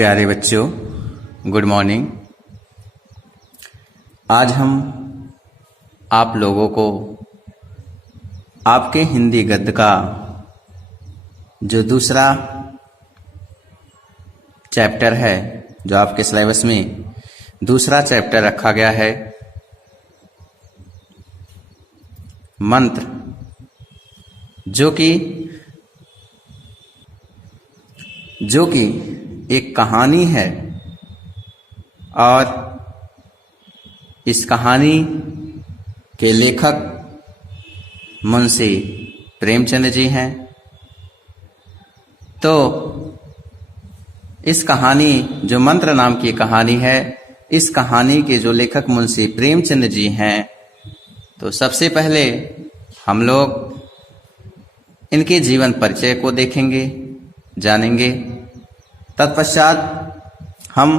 प्यारे बच्चों, good morning. आज हम आप लोगों को आपके हिंदी गद्य का जो दूसरा चैप्टर है, जो आपके सिलेबस में दूसरा चैप्टर रखा गया है, मंत्र, जो कि एक कहानी है। और इस कहानी के लेखक मुंशी प्रेमचंद जी हैं। तो इस कहानी, जो मंत्र नाम की कहानी है, इस कहानी के जो लेखक मुंशी प्रेमचंद जी हैं, तो सबसे पहले हम लोग इनके जीवन परिचय को देखेंगे, जानेंगे। तत्पश्चात हम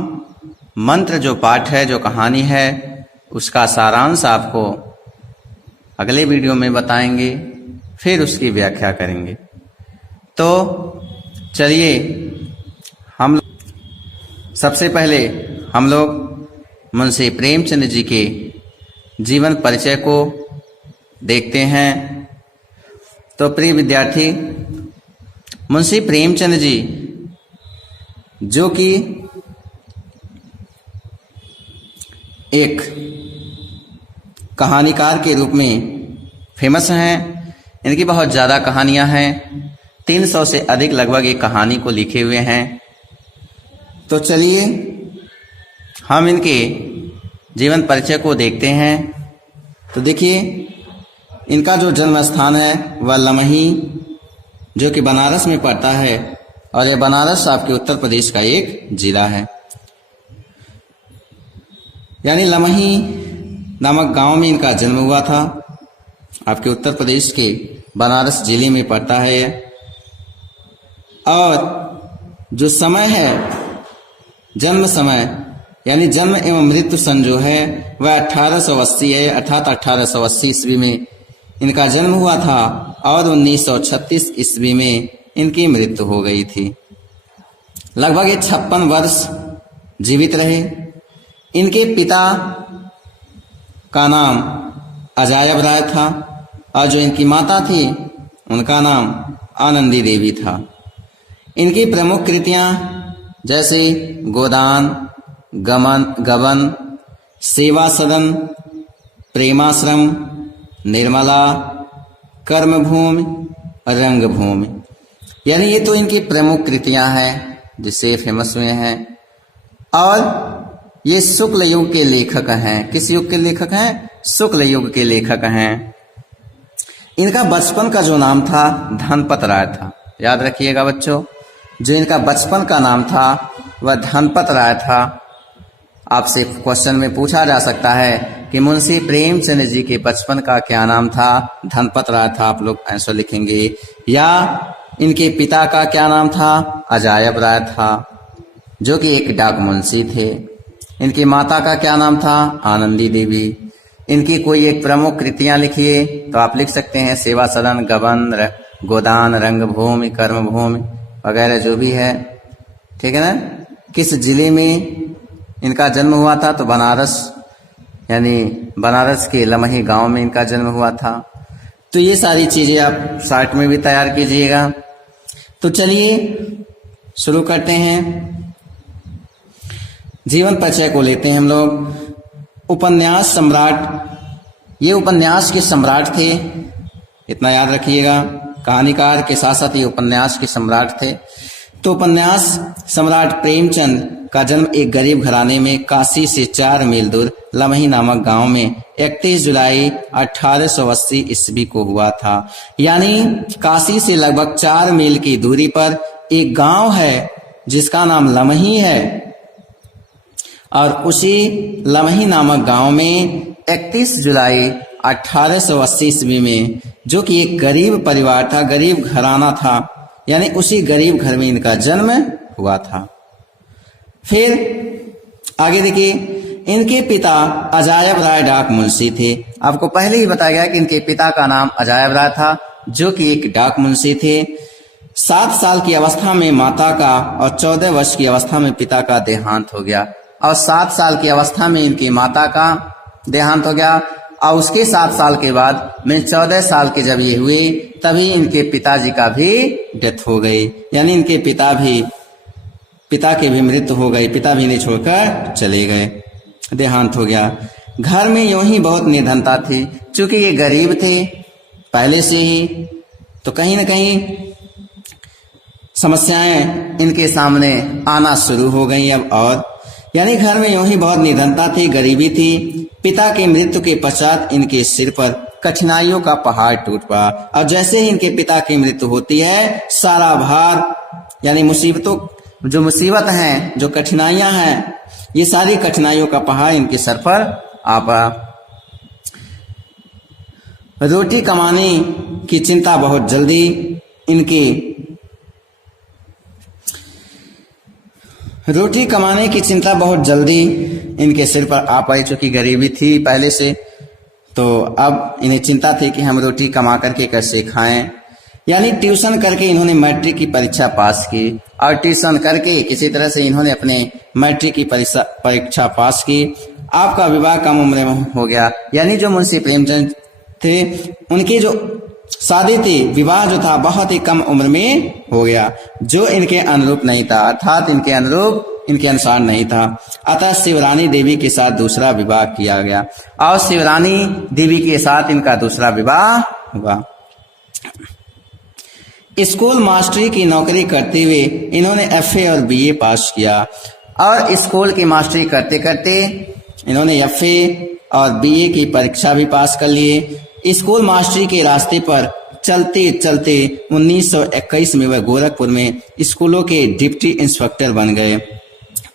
मंत्र जो पाठ है, जो कहानी है, उसका सारांश आपको अगले वीडियो में बताएंगे, फिर उसकी व्याख्या करेंगे। तो चलिए, हम सबसे पहले हम लोग मुंशी प्रेमचंद जी के जीवन परिचय को देखते हैं। तो प्रिय विद्यार्थी, मुंशी प्रेमचंद जी, जो कि एक कहानीकार के रूप में फेमस हैं, इनकी बहुत ज़्यादा कहानियां हैं, 300 से अधिक लगभग एक कहानी को लिखे हुए हैं। तो चलिए हम इनके जीवन परिचय को देखते हैं। तो देखिए, इनका जो जन्म स्थान है वह लमही, जो कि बनारस में पड़ता है, और यह बनारस आपके उत्तर प्रदेश का एक जिला है। यानी लमही नामक गांव में इनका जन्म हुआ था। आपके उत्तर प्रदेश के बनारस जिले में पड़ता है यह। और जो समय है, जन्म समय यानी जन्म एवं मृत्यु सन जो है वह 1880 है, अर्थात 1880 ईस्वी में इनका जन्म हुआ था, और 1936 ईस्वी में इनकी मृत्यु हो गई थी। लगभग ये 56 वर्ष जीवित रहे। इनके पिता का नाम अजायब राय था, और जो इनकी माता थी उनका नाम आनंदी देवी था। इनकी प्रमुख कृतियां जैसे गोदान, गबन, सेवा सदन, प्रेमाश्रम, निर्मला, कर्मभूमि, रंगभूमि, यानी ये तो इनकी प्रमुख कृतियां हैं जिससे फेमस हुए हैं। और ये शुक्ल युग के लेखक हैं। किस युग के लेखक हैं? शुक्ल युग के लेखक हैं। इनका बचपन का जो नाम था धनपत राय था। याद रखिएगा बच्चों, जो इनका बचपन का नाम था वह धनपत राय था। आपसे क्वेश्चन में पूछा जा सकता है कि मुंशी प्रेमचंद जी के बचपन का क्या नाम था? धनपत राय था। आप लोग आंसर लिखेंगे। या इनके पिता का क्या नाम था? अजायब राय था, जो कि एक डाक मुंशी थे। इनकी माता का क्या नाम था? आनंदी देवी। इनकी कोई एक प्रमुख कृतियां लिखिए, तो आप लिख सकते हैं सेवा सदन, गबन, गोदान, रंगभूमि, कर्मभूमि वगैरह जो भी है। ठीक है ना? किस जिले में इनका जन्म हुआ था? तो बनारस, यानी बनारस के लमही गांव में इनका जन्म हुआ था। तो ये सारी चीजें आप शार्ट में भी तैयार कीजिएगा। तो चलिए शुरू करते हैं। जीवन परिचय को लेते हैं हम लोग। उपन्यास सम्राट, ये उपन्यास के सम्राट थे, इतना याद रखिएगा। कहानीकार के साथ साथ ये उपन्यास के सम्राट थे। तो उपन्यास सम्राट प्रेमचंद का जन्म एक गरीब घराने में काशी से 4 मील दूर लमही नामक गांव में 31 जुलाई 1880 ईस्वी को हुआ था। यानी काशी से लगभग 4 मील की दूरी पर एक गांव है जिसका नाम लमही है, और उसी लमही नामक गांव में 31 जुलाई 1880 ईस्वी में, जो कि एक गरीब परिवार था, गरीब घराना था, यानी उसी गरीब घर में इनका जन्म हुआ था। फिर आगे देखिए, इनके पिता अजायब राय डाक मुंशी थे। आपको पहले ही बताया गया कि इनके पिता का नाम अजायब राय था, जो कि एक डाक मुंशी थे। 7 साल की अवस्था में माता का और 14 वर्ष की अवस्था में पिता का देहांत हो गया। और 7 साल की अवस्था में इनकी माता का देहांत हो गया और उसके 7 साल के बाद में 14 साल के जब ये हुए तभी इनके पिताजी का भी डेथ हो गई, यानी इनके पिता की भी मृत्यु हो गई, पिता भी इन्हें छोड़कर चले गए, देहांत हो गया। घर में यूं ही बहुत निर्धनता थी, चूंकि ये गरीब थे पहले से ही, तो कहीं न कहीं समस्याएं इनके सामने आना शुरू हो गई अब। और यानी घर में यूं ही बहुत निर्धनता थी, गरीबी थी। पिता की मृत्यु के पश्चात इनके सिर पर कठिनाइयों का पहाड़ टूट पड़ा और जैसे ही इनके पिता की मृत्यु होती है सारा भार, यानी जो मुसीबत हैं, जो कठिनाइयां हैं, ये सारी कठिनाइयों का पहाड़ इनके सर पर आ पड़ा। रोटी कमाने की चिंता बहुत जल्दी इनके सिर पर आ पाई, चूंकि गरीबी थी पहले से, तो अब इन्हें चिंता थी कि हम रोटी कमा करके कैसे खाएं। यानी ट्यूशन करके इन्होंने मैट्रिक की परीक्षा पास की और ट्यूशन करके किसी तरह से इन्होंने अपने मैट्रिक की परीक्षा पास की। आपका विवाह कम उम्र में हो गया, यानी जो मुंशी प्रेमचंद थे उनकी जो शादी थी, विवाह जो था बहुत ही कम उम्र में हो गया, जो इनके अनुरूप नहीं था, अर्थात इनके अनुसार नहीं था। अतः शिवरानी देवी के साथ दूसरा विवाह किया गया और शिवरानी देवी के साथ इनका दूसरा विवाह हुआ। स्कूल मास्टरी की नौकरी करते हुए इन्होंने एफए और बीए पास किया और स्कूल की मास्टरी करते करते इन्होंने एफए और बीए की परीक्षा भी पास कर लिए। स्कूल मास्टरी के रास्ते पर चलते चलते 1921 में वह गोरखपुर में स्कूलों के डिप्टी इंस्पेक्टर बन गए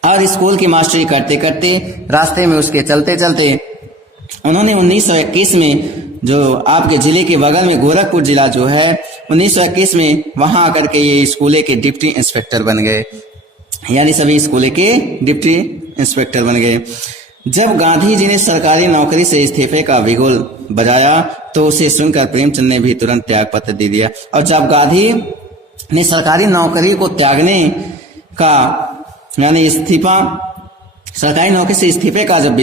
और स्कूल की मास्टरी करते करते रास्ते में उसके चलते चलते उन्होंने 1921 में, जो आपके जिले के बगल में गोरखपुर जिला जो है, 1921 में वहां आकर के ये स्कूले के डिप्टी इंस्पेक्टर बन गए, यानी सभी स्कूले के डिप्टी इंस्पेक्टर बन गए। जब गांधी जी ने सरकारी नौकरी से इस्तीफे का बिगुल बजाया तो उसे सुनकर प्रेमचंद ने भी तुरंत त्याग पत्र दे दिया। और जब गांधी ने सरकारी नौकरी को त्यागने का, यानी सरकारी नौकरी से इस्तीफे का जब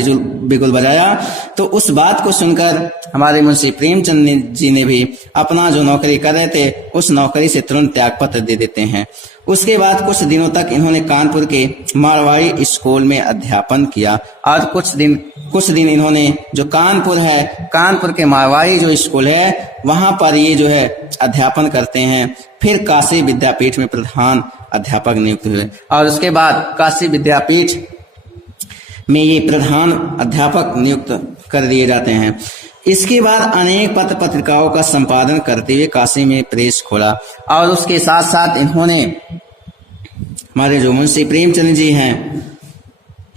बिगुल बजाया तो उस बात को सुनकर हमारे मुंशी प्रेमचंद जी ने भी अपना जो नौकरी कर रहे थे उस नौकरी से तुरंत त्यागपत्र दे देते हैं। उसके बाद कुछ दिनों तक इन्होंने कानपुर के मारवाड़ी स्कूल में अध्यापन किया और कुछ दिन इन्होंने जो कानपुर के मारवाड़ी जो स्कूल है वहां पर ये जो है अध्यापन करते हैं। फिर काशी विद्यापीठ में प्रधान अध्यापक नियुक्त हुए और उसके बाद काशी विद्यापीठ में ये प्रधान अध्यापक नियुक्त कर दिए जाते हैं। इसके बाद अनेक पत्र पत्रिकाओं का संपादन करते हुए काशी में प्रेस खोला और उसके साथ साथ इन्होंने, हमारे जो मुंशी प्रेमचंद जी हैं,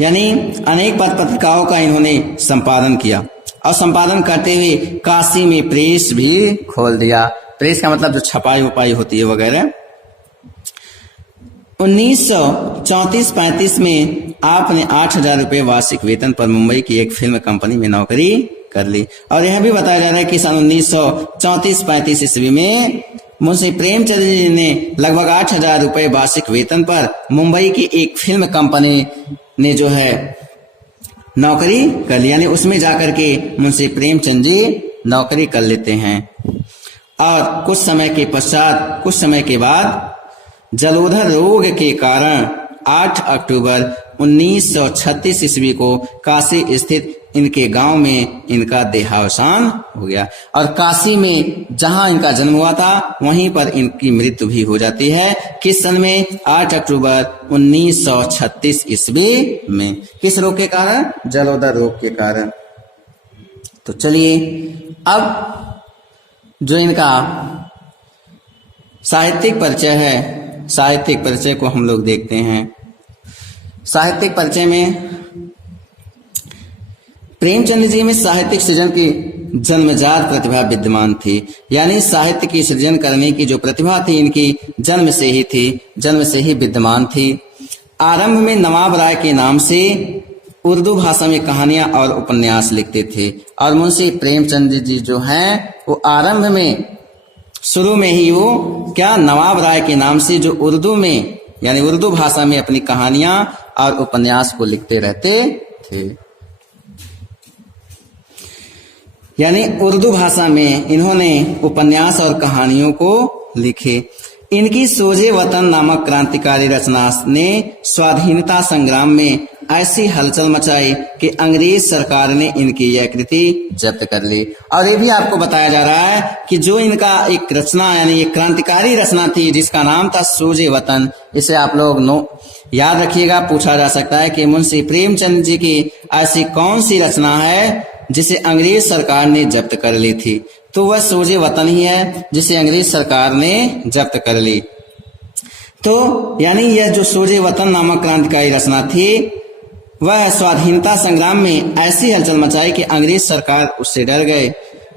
यानी अनेक पत्र पत्रिकाओं का इन्होंने संपादन किया और संपादन करते हुए काशी में प्रेस भी खोल दिया। प्रेस का मतलब जो छपाई उपाई होती है वगैरह। 1934-35 में आपने 8,000 रुपये वार्षिक वेतन पर मुंबई की एक फिल्म कंपनी में नौकरी कर ली। और यह भी बताया जा रहा है कि सन 1934-35 ईस्वी में मुंशी प्रेमचंद जी ने लगभग 8,000 रुपये वार्षिक वेतन पर मुंबई की एक फिल्म कंपनी ने जो है नौकरी कर ली, यानी उसमें जाकर के मुंशी प्रेमचंद जी नौकरी कर लेते हैं। और कुछ समय के बाद जलोदर रोग के कारण 8 अक्टूबर 1936 ईस्वी को काशी स्थित इनके गांव में इनका देहावसान हो गया और काशी में जहां इनका जन्म हुआ था वहीं पर इनकी मृत्यु भी हो जाती है। किस सन में? 8 अक्टूबर 1936 ईस्वी में। किस रोग के कारण? जलोदर रोग के कारण। तो चलिए अब जो इनका साहित्यिक परिचय है, साहित्यिक परिचय को हम लोग देखते हैं। साहित्यिक परिचय में प्रेमचंद जी में साहित्यिक सृजन की जन्मजात प्रतिभा विद्यमान थी, यानी साहित्य की सृजन करने की जो प्रतिभा थी इनकी जन्म से ही विद्यमान थी। आरंभ में नवाब राय के नाम से उर्दू भाषा में कहानियां और उपन्यास लिखते थे और मुंशी प्रेमचंद जी जो हैं वो आरंभ में शुरू में ही वो क्या नवाब राय के नाम से जो उर्दू में यानी उर्दू भाषा में अपनी कहानियां और उपन्यास को लिखते रहते थे। यानी उर्दू भाषा में इन्होंने उपन्यास और कहानियों को लिखे। इनकी सोजे वतन नामक क्रांतिकारी रचना ने स्वाधीनता संग्राम में ऐसी हलचल मचाई कि अंग्रेज सरकार ने इनकी यह कृति जब्त कर ली। और ये भी आपको बताया जा रहा है कि जो इनका एक रचना यानी एक क्रांतिकारी रचना थी जिसका नाम था सोजे वतन, इसे आप लोग याद रखिएगा, पूछा जा सकता है कि मुंशी प्रेमचंद जी की ऐसी कौन सी रचना है जिसे अंग्रेज सरकार ने जब्त कर ली थी। तो वह सोजे वतन ही है जिसे अंग्रेज सरकार ने जब्त कर ली। तो यानी यह जो सोजे वतन नामक क्रांतिकारी रचना थी वह स्वाधीनता संग्राम में ऐसी हलचल मचाई कि अंग्रेज सरकार उससे डर गए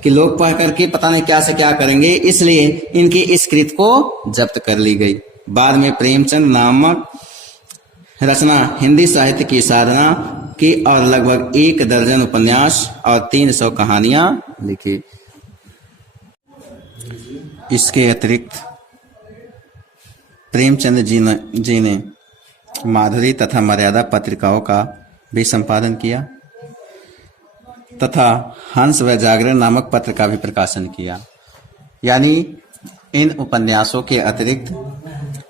कि लोग पढ़ करके पता नहीं क्या से क्या करेंगे, इसलिए इनकी इस कृति को जब्त कर ली गई। बाद में प्रेमचंद नामक रचना हिंदी साहित्य की साधना की और लगभग 1 दर्जन उपन्यास और 300 कहानियां लिखी। इसके अतिरिक्त प्रेमचंद जी ने माधुरी तथा मर्यादा पत्रिकाओं का भी संपादन किया तथा हंस व जागरण नामक पत्र का भी प्रकाशन किया। यानी इन उपन्यासों के अतिरिक्त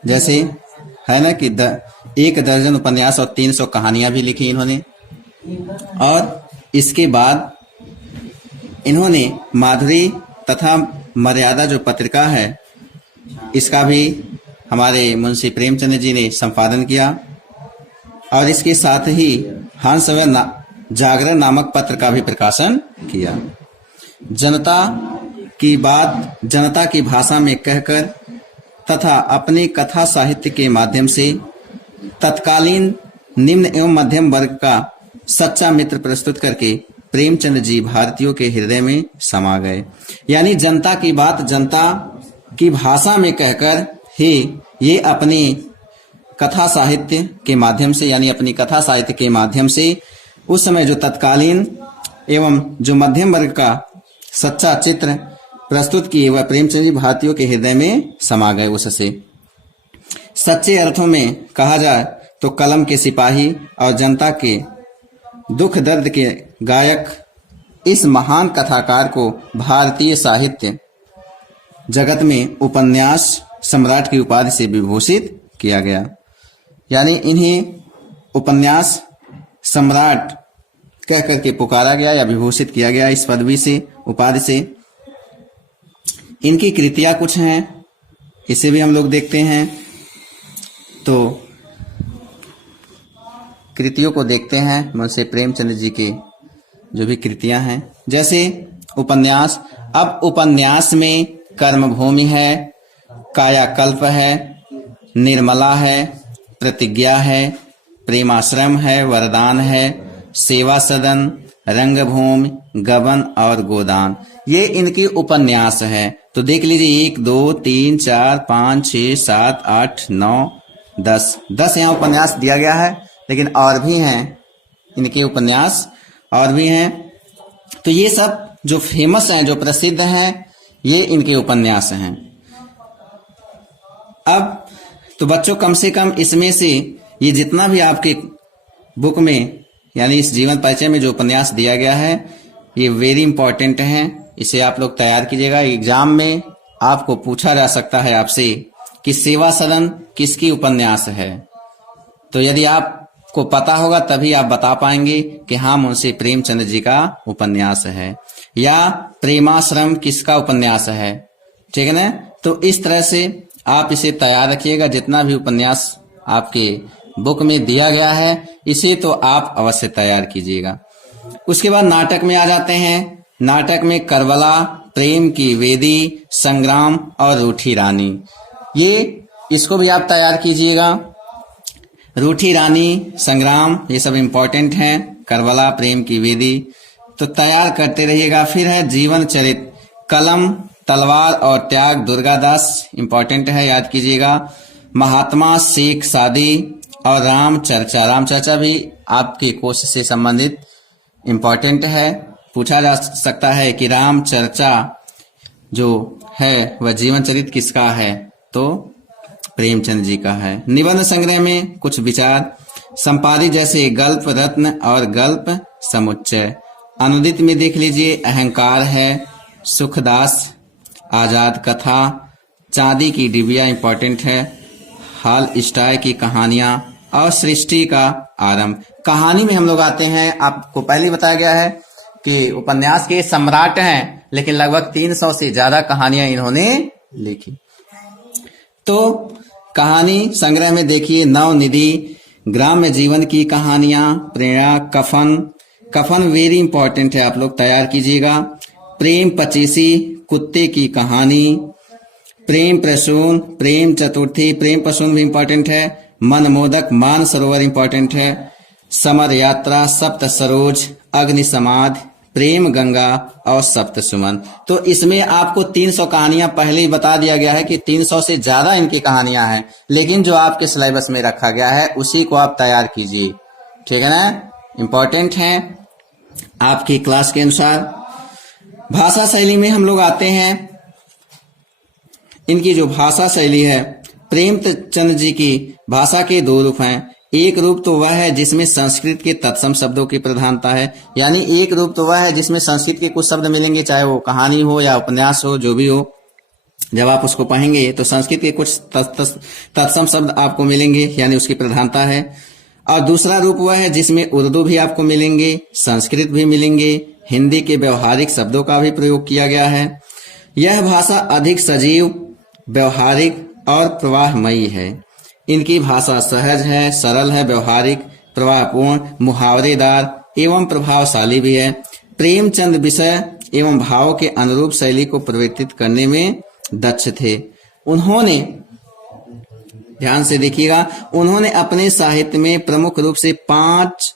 जैसे है ना कि 1 दर्जन उपन्यास और 300 कहानियां भी लिखी इन्होंने। और इसके बाद इन्होंने माधुरी तथा मर्यादा जो पत्रिका है इसका भी हमारे मुंशी प्रेमचंद जी ने संपादन किया। और इसके साथ ही हंस व जागरण नामक पत्र का भी प्रकाशन किया। जनता की बात जनता की भाषा में कहकर तथा अपने कथा साहित्य के माध्यम से तत्कालीन निम्न एवं मध्यम वर्ग का सच्चा मित्र प्रस्तुत करके प्रेमचंद जी भारतीयों के हृदय में समा गए। यानी जनता की बात जनता की भाषा में कहकर ही ये अपनी कथा साहित्य के माध्यम से यानी अपनी कथा साहित्य के माध्यम से उस समय जो तत्कालीन एवं जो मध्यम वर्ग का सच्चा चित्र प्रस्तुत किए वह प्रेमचंद जी भारतीयों के हृदय में समा गए। उससे सच्चे अर्थों में कहा जाए तो कलम के सिपाही और जनता के दुख दर्द के गायक इस महान कथाकार को भारतीय साहित्य जगत में उपन्यास सम्राट की उपाधि से विभूषित किया गया। यानी इन्हें उपन्यास सम्राट कह करके पुकारा गया या विभूषित किया गया इस पदवी से, उपाधि से। इनकी कृतियां कुछ हैं, इसे भी हम लोग देखते हैं। तो कृतियों को देखते हैं मुंशी प्रेमचंद जी की जो भी कृतियां हैं। जैसे उपन्यास, अब उपन्यास में कर्मभूमि है, कायाकल्प है, निर्मला है, प्रतिज्ञा है, प्रेमाश्रम है, वरदान है, सेवा सदन, रंगभूमि, गबन और गोदान, ये इनकी उपन्यास है। तो देख लीजिए 1 2 3 4 5 6 7 8 9 10 यहाँ उपन्यास दिया गया है, लेकिन और भी हैं इनके उपन्यास और भी हैं। तो ये सब जो फेमस हैं, जो प्रसिद्ध हैं, ये इनके उपन्यास हैं। अब तो बच्चों कम से कम इसमें से ये जितना भी आपके बुक में यानी इस जीवन परिचय में जो उपन्यास दिया गया है ये वेरी इंपॉर्टेंट हैं। इसे आप लोग तैयार कीजिएगा। एग्जाम में आपको पूछा जा सकता है आपसे कि सेवा सदन किसकी उपन्यास है। तो यदि आपको पता होगा तभी आप बता पाएंगे कि हाँ मुंशी प्रेमचंद जी का उपन्यास है, या प्रेमाश्रम किसका उपन्यास है। ठीक है ना। तो इस तरह से आप इसे तैयार रखिएगा। जितना भी उपन्यास आपके बुक में दिया गया है इसे तो आप अवश्य तैयार कीजिएगा। उसके बाद नाटक में आ जाते हैं। नाटक में करबला, प्रेम की वेदी, संग्राम और रूठी रानी, ये इसको भी आप तैयार कीजिएगा। रूठी रानी, संग्राम, ये सब इम्पोर्टेंट हैं। करबला, प्रेम की वेदी तो तैयार करते रहिएगा। फिर है जीवन चरित, कलम, तलवार और त्याग, दुर्गादास, इम्पोर्टेंट है, याद कीजिएगा। महात्मा, शेख सादी और राम चर्चा, राम चर्चा भी आपके कोर्स से संबंधित इम्पोर्टेंट है। पूछा जा सकता है कि राम चर्चा जो है वह जीवन चरित्र किसका है? तो प्रेमचंद जी का है। निबंध संग्रह में कुछ विचार संपादित जैसे गल्प रत्न और गल्प समुच्चय। अनुदित में देख लीजिए अहंकार है, सुखदास आजाद कथा, चांदी की डिबिया इंपॉर्टेंट है, हाल स्टाय की कहानियां और सृष्टि का आरंभ। कहानी में हम लोग आते हैं, आपको पहले बताया गया है कि उपन्यास के सम्राट हैं, लेकिन लगभग 300 से ज्यादा कहानियां इन्होंने लिखी। तो कहानी संग्रह में देखिए नवनिधि, ग्राम्य जीवन की कहानियां, प्रेरणा, कफन वेरी इंपॉर्टेंट है, आप लोग तैयार कीजिएगा। प्रेम पचीसी, कुत्ते की कहानी, प्रेम प्रसून, प्रेम चतुर्थी, प्रेम प्रसून भी इंपॉर्टेंट है। मनमोदक, मान सरोवर इंपॉर्टेंट है। समर यात्रा, सप्त सरोज, अग्नि समाध, प्रेम गंगा और सप्त सुमन। तो इसमें आपको 300 कहानियां पहले ही बता दिया गया है कि 300 से ज्यादा इनकी कहानियां हैं, लेकिन जो आपके सिलेबस में रखा गया है उसी को आप तैयार कीजिए, ठीक है ना, इंपॉर्टेंट है आपकी क्लास के अनुसार। भाषा शैली में हम लोग आते हैं। इनकी जो भाषा शैली है, प्रेमचंद जी की भाषा के 2 रूप हैं। एक रूप तो वह है जिसमें संस्कृत के तत्सम शब्दों की प्रधानता है, यानी एक रूप तो वह है जिसमें संस्कृत के कुछ शब्द मिलेंगे, चाहे वो कहानी हो या उपन्यास हो, जो भी हो। जब आप उसको पढ़ेंगे तो संस्कृत के कुछ तत्सम शब्द आपको मिलेंगे, यानी उसकी प्रधानता है। और दूसरा रूप वह है जिसमें उर्दू भी आपको मिलेंगे, संस्कृत भी मिलेंगे, हिंदी के व्यवहारिक शब्दों का भी प्रयोग किया गया है। यह भाषा अधिक सजीव, व्यवहारिक और प्रवाहमयी है। इनकी भाषा सहज है, सरल है, व्यवहारिक, प्रवाहपूर्ण, मुहावरेदार एवं प्रभावशाली भी है। प्रेमचंद विषय एवं भाव के अनुरूप शैली को परिवर्तित करने में दक्ष थे। उन्होंने, ध्यान से देखिएगा, उन्होंने अपने साहित्य में प्रमुख रूप से 5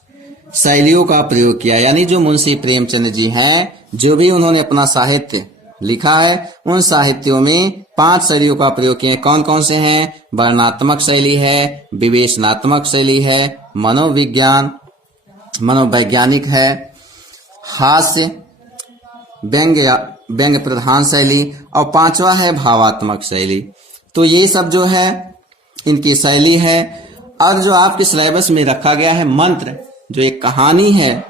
शैलियों का प्रयोग किया, यानी जो मुंशी प्रेमचंद जी हैं, जो भी उन्होंने अपना साहित्य लिखा है, उन साहित्यों में 5 शैलियों का प्रयोग किया। कौन कौन से हैं? वर्णनात्मक शैली है, विवेचनात्मक शैली है, मनोवैज्ञानिक है, हास्य व्यंग्य प्रधान शैली, और 5वां है भावात्मक शैली। तो ये सब जो है इनकी शैली है। और जो आपके सिलेबस में रखा गया है मंत्र, जो एक कहानी है,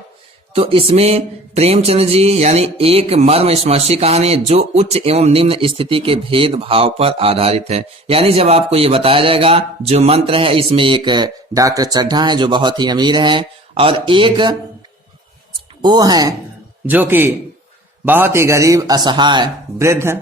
तो इसमें प्रेमचंद जी यानी एक मर्म स्पर्शी कहानी है जो उच्च एवं निम्न स्थिति के भेद भाव पर आधारित है। यानी जब आपको ये बताया जाएगा, जो मंत्र है इसमें एक डॉक्टर चड्ढा है जो बहुत ही अमीर है, और एक वो है जो कि बहुत ही गरीब असहाय वृद्ध,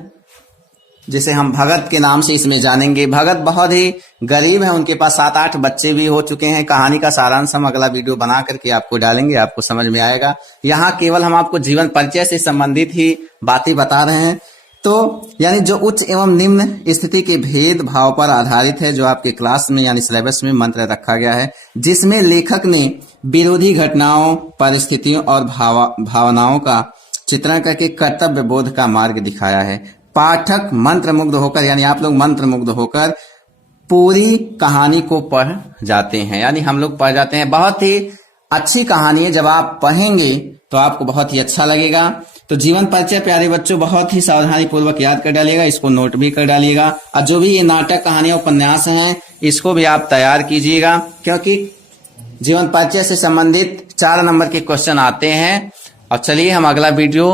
जिसे हम भगत के नाम से इसमें जानेंगे। भगत बहुत ही गरीब है, उनके पास 7-8 बच्चे भी हो चुके हैं। कहानी का सारांश हम अगला वीडियो बना करके आपको डालेंगे, आपको समझ में आएगा। यहाँ केवल हम आपको जीवन परिचय से संबंधित ही बातें बता रहे हैं। तो यानी जो उच्च एवं निम्न स्थिति के भेद भाव पर आधारित है, जो आपके क्लास में यानी सिलेबस में मंत्र रखा गया है, जिसमें लेखक ने विरोधी घटनाओं, परिस्थितियों और भावनाओं का चित्रण करके कर्तव्य बोध का मार्ग दिखाया है। पाठक मंत्रमुग्ध होकर, यानी आप लोग मंत्रमुग्ध होकर पूरी कहानी को पढ़ जाते हैं, यानी हम लोग पढ़ जाते हैं। बहुत ही अच्छी कहानी है, जब आप पढ़ेंगे तो आपको बहुत ही अच्छा लगेगा। तो जीवन परिचय प्यारे बच्चों बहुत ही सावधानी पूर्वक याद कर डालिएगा, इसको नोट भी कर डालिएगा। और जो भी ये नाटक, कहानियां, उपन्यास हैं, इसको भी आप तैयार कीजिएगा, क्योंकि जीवन परिचय से संबंधित 4 नंबर के क्वेश्चन आते हैं। और चलिए हम अगला वीडियो,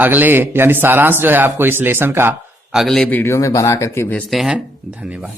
अगले यानी सारांश जो है आपको इस लेसन का अगले वीडियो में बना करके भेजते हैं। धन्यवाद।